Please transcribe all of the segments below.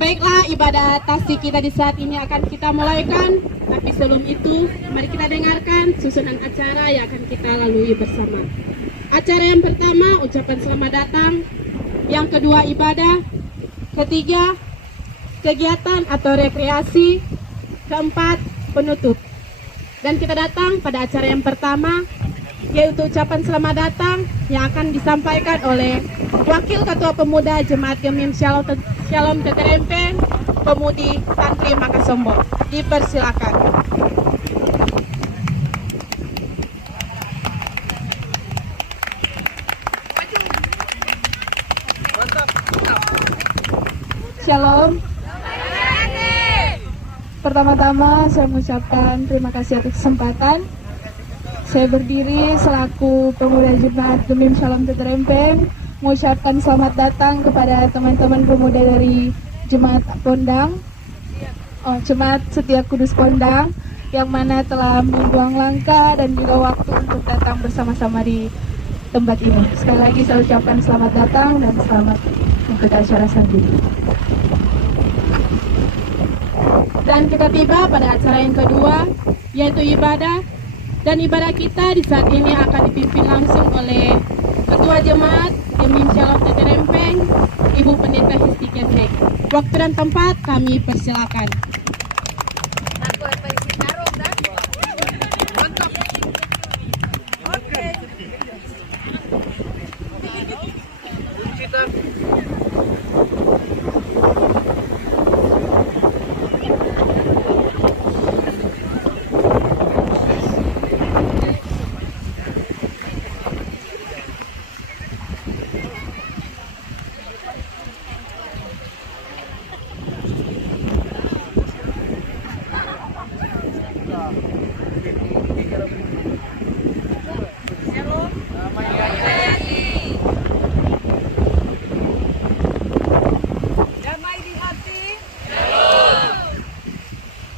Baiklah, ibadah tasik kita di saat ini akan kita mulaikan. Tapi sebelum itu, mari kita dengarkan susunan acara yang akan kita lalui bersama. Acara yang pertama, ucapan selamat datang. Yang kedua, ibadah. Ketiga, kegiatan atau rekreasi. Keempat, penutup. Dan kita datang pada acara yang pertama, yaitu ucapan selamat datang yang akan disampaikan oleh Wakil Ketua Pemuda Jemaat Gemim Shalom Teterempeng, Pemudi Santri Makasombo. Dipersilakan. Shalom. Pertama-tama saya mengucapkan terima kasih atas kesempatan. Saya berdiri selaku pemuda Jemaat Gemim Shalom Teterempeng, mengucapkan selamat datang kepada teman-teman pemuda dari Jemaat Pondang, Jemaat Setia Kudus Pondang, yang mana telah membuang langkah dan juga waktu untuk datang bersama-sama di tempat ini. Sekali lagi saya ucapkan selamat datang dan selamat untuk acara selanjutnya. Dan kita tiba pada acara yang kedua, yaitu ibadah. Dan ibadah kita di saat ini akan dipimpin langsung oleh Ketua Jemaat Gemim Shalom Teterempeng, Ibu Pendeta Histi Kendek. Waktu dan tempat kami persilakan.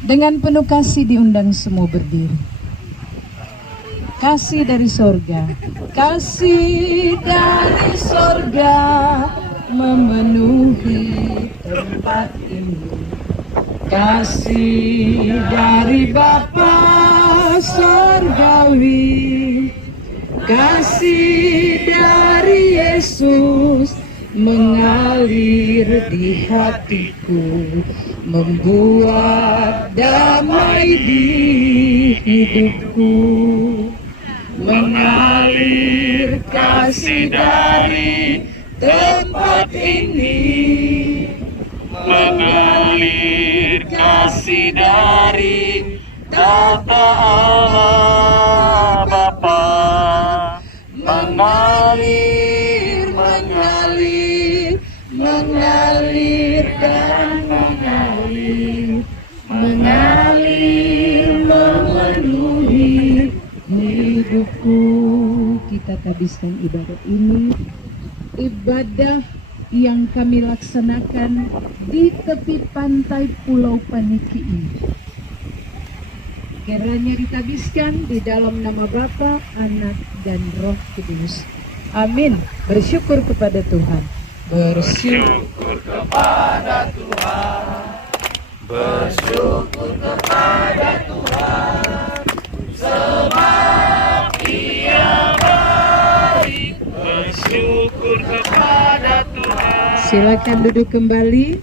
Dengan penuh kasih diundang semua berdiri. Kasih dari sorga, kasih dari sorga memenuhi tempat ini. Kasih dari Bapa sorgawi, kasih dari Yesus mengalir di hatiku, membuat damai di hidupku. Mengalir kasih dari tempat ini, mengalir kasih dari tata Allah Bapa, mengalir, mengalir, mengalir dan mengalir, mengalir memenuhi hidupku. Kita habiskan ibadah ini, ibadah yang kami laksanakan di tepi pantai Pulau Paniki ini. Kiranya ditabiskan di dalam nama Bapa, Anak, dan Roh Kudus. Amin. Bersyukur kepada Tuhan. Bersyukur kepada Tuhan. Bersyukur kepada Tuhan. Sebab Dia baik. Bersyukur kepada Tuhan. Silakan duduk kembali.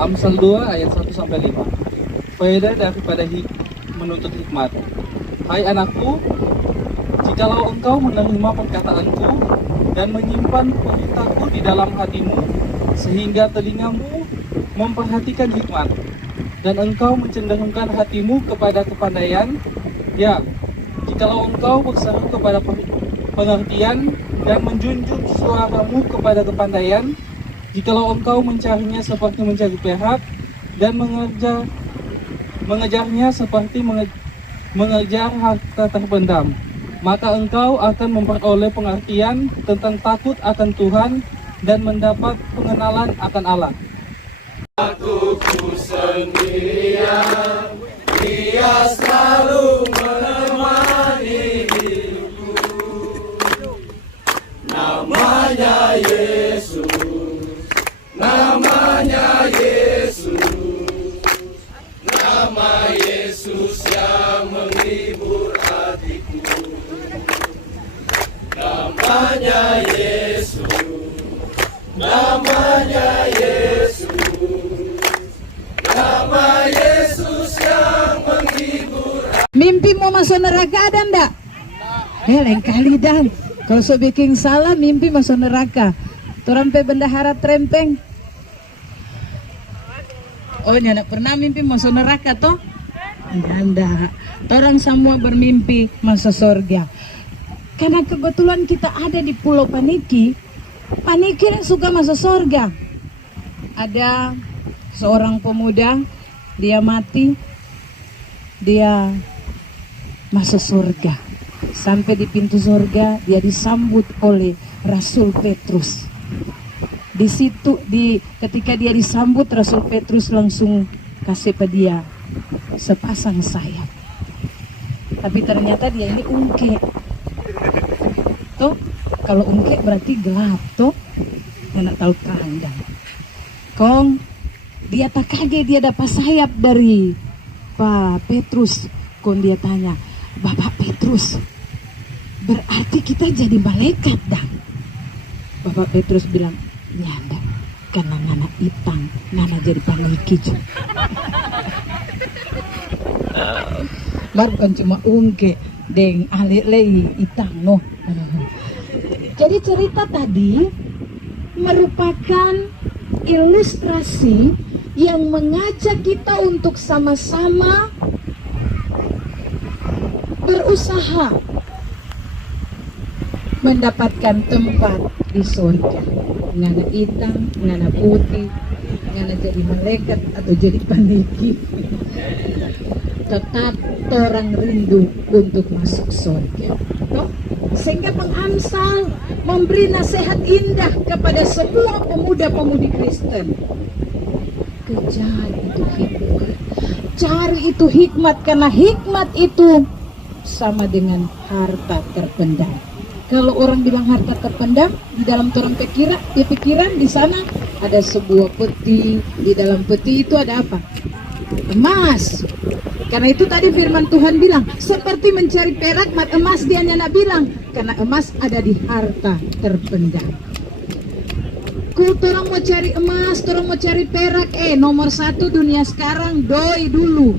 Amsal 2 ayat 1-5. Faedah daripada menuntut hikmat. Hai anakku, jikalau engkau menerima perkataanku dan menyimpan perintahku di dalam hatimu, sehingga telingamu memperhatikan hikmat, dan engkau mencenderungkan hatimu kepada kepandaian, ya, jikalau engkau berseru kepada pengertian dan menjunjung suaramu kepada kepandaian, jikalau engkau mencarinya seperti mencari perak dan mengejarnya seperti mengejar harta terpendam, maka engkau akan memperoleh pengertian tentang takut akan Tuhan dan mendapat pengenalan akan Allah. Aku sendirian, Dia selalu menemani hidupku. Namanya Yesus. namanya Yesus, nama Yesus yang menghibur. Mimpi mau masuk neraka ada ndak? Lain kali dan kalau so bikin salah mimpi masuk neraka. Torang pe bendahara trempeng. Oh, nyana pernah mimpi masuk neraka toh? Enggak. Torang semua bermimpi masuk surga. Karena kebetulan kita ada di Pulau Paniki. Paniki yang suka masuk surga. Ada seorang pemuda, dia mati, dia masuk surga. Sampai di pintu surga dia disambut oleh Rasul Petrus. Di situ ketika dia disambut, Rasul Petrus langsung kasih pada dia sepasang sayap. Tapi ternyata dia ini ungke. Tuh, kalau ungke berarti gelap tuh. Nggak tahu terang dan. Kong dia tak kaget dia dapat sayap dari Pak Petrus. Kong dia tanya, Bapak Petrus, berarti kita jadi malaikat dang? Bapak Petrus bilang, nyanda, karena ngana itang, ngana jadi paniki juga. Baru bukan cuma ungke, deng alilei itang no. Jadi cerita tadi merupakan ilustrasi yang mengajak kita untuk sama-sama berusaha mendapatkan tempat di surga. Ngana hitam, ngana putih, ngana jadi malaikat atau jadi paniki. Tetap orang rindu untuk masuk surga. Toh? Sehingga pengamsal memberi nasihat indah kepada semua pemuda-pemudi Kristen. Kejar itu hikmat. Cari itu hikmat, karena hikmat itu sama dengan harta terpendam. Kalau orang bilang harta terpendam, di dalam orang pikiran di sana ada sebuah peti. Di dalam peti itu ada apa? Emas. Karena itu tadi firman Tuhan bilang, seperti mencari perak, emas dia nyana bilang, karena emas ada di harta terpendam. Kalau orang mau cari emas, orang mau cari perak, nomor satu dunia sekarang doi dulu.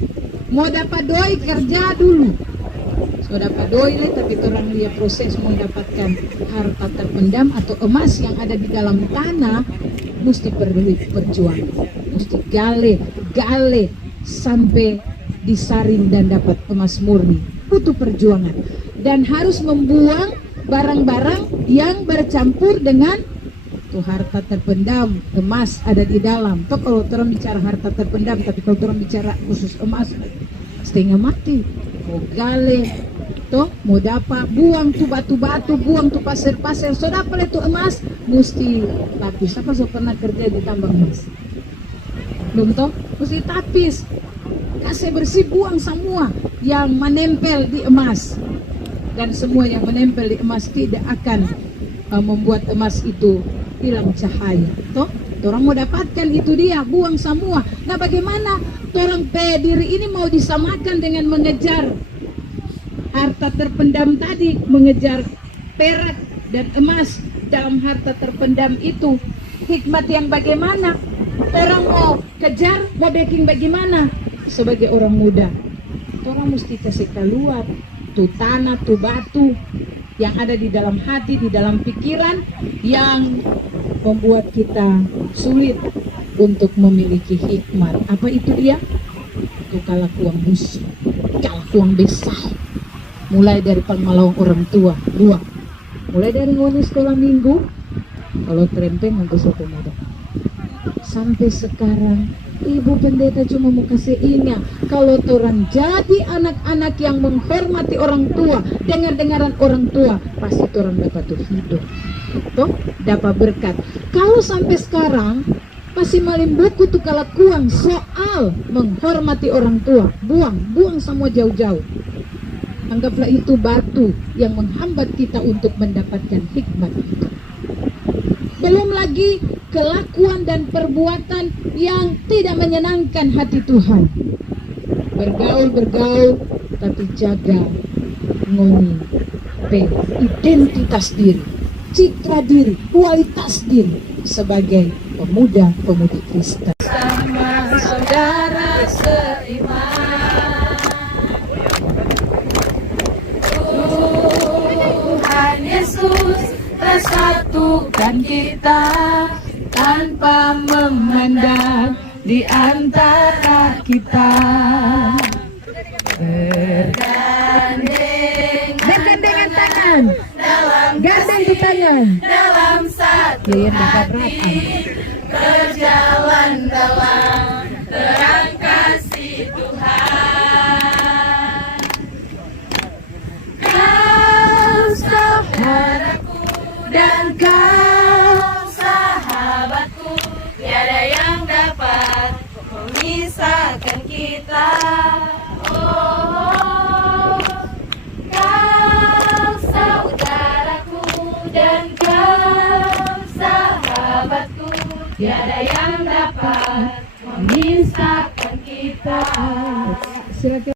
Mau dapat doi kerja dulu. Sudah dapat doi tapi orang lihat proses mendapatkan harta terpendam atau emas yang ada di dalam tanah, mesti perlu perjuangan, mesti gale sampai disaring dan dapat emas murni. Butuh perjuangan dan harus membuang barang-barang yang bercampur dengan tuh harta terpendam. Emas ada di dalam. Tuh kalau orang bicara harta terpendam, tapi kalau orang bicara khusus emas, setengah mati. Mau gale, tuh mau dapat, buang tuh batu-batu, buang tuh pasir-pasir. So dapat itu emas, mesti tapis. Siapa so pernah kerja di tambang emas? Belum toh? Mesti tapis. Kasih bersih, buang semua yang menempel di emas. Dan semua yang menempel di emas tidak akan membuat emas itu hilang cahaya. Toh? Orang mau dapatkan itu dia, buang semua. Nah bagaimana orang diri ini mau disamakan dengan mengejar harta terpendam tadi, mengejar perak dan emas dalam harta terpendam itu? Hikmat yang bagaimana? Orang mau kejar, mau backing bagaimana? Sebagai orang muda, orang mesti kasih keluar tuh tanah, tuh batu yang ada di dalam hati, di dalam pikiran yang membuat kita sulit untuk memiliki hikmat. Apa itu dia? Itu kalakuan musuh, kalakuan besar. Mulai dari pengmalauan orang tua, dua. Mulai dari ngoni sekolah minggu, kalau trempeng untuk suatu muda. Sampai sekarang, Ibu Pendeta cuma mau kasih ingat, kalau orang jadi anak-anak yang menghormati orang tua, dengar-dengaran orang tua, pasti orang dapat hidup, toh dapat berkat. Kalau sampai sekarang masih malim buku tuh kalakuan soal menghormati orang tua, buang semua jauh-jauh. Anggaplah itu batu yang menghambat kita untuk mendapatkan hikmat itu. Belum lagi kelakuan dan perbuatan yang tidak menyenangkan hati Tuhan. Bergaul, tapi jaga ngoni identitas diri, citra diri, kualitas diri. sebagai pemuda-pemudi Kristen. Sama saudara seiman, Tuhan Yesus tersatukan kita tanpa memandang di antara kita. Bergandengan tangan, gandeng di tangan, Dalam satu hati berjalan dalam terang kasih Tuhan. Kau saudaraku dan kau sahabatku, tiada yang dapat memisahkan kita. Oh, kau saudaraku dan kau sahabatku, tiada yang dapat memisahkan kita. silakan.